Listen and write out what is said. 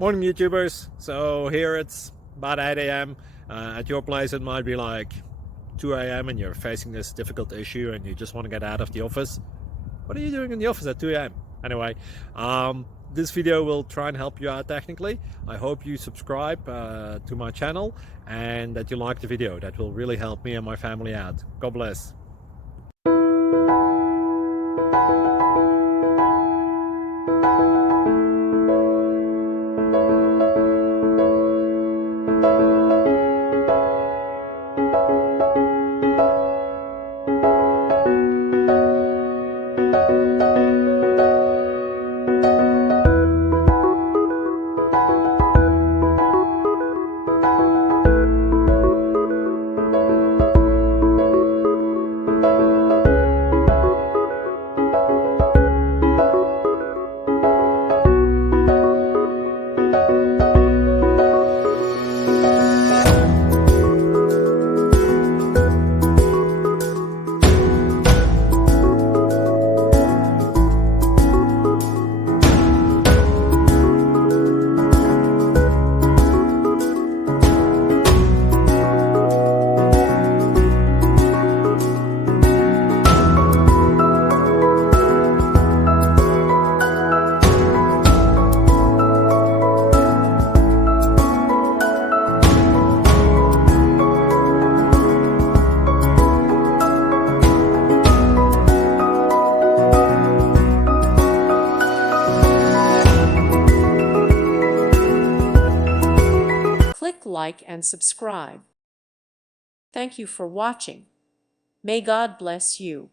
Morning YouTubers. So here it's about 8 a.m. At your place it might be like 2 a.m. and you're facing this difficult issue and you just want to get out of the office. What are you doing in the office at 2 a.m.? Anyway, this video will try and help you out technically. I hope you subscribe to my channel and that you like the video. That will really help me and my family out. God bless. Click like and subscribe. Thank you for watching. May God bless you.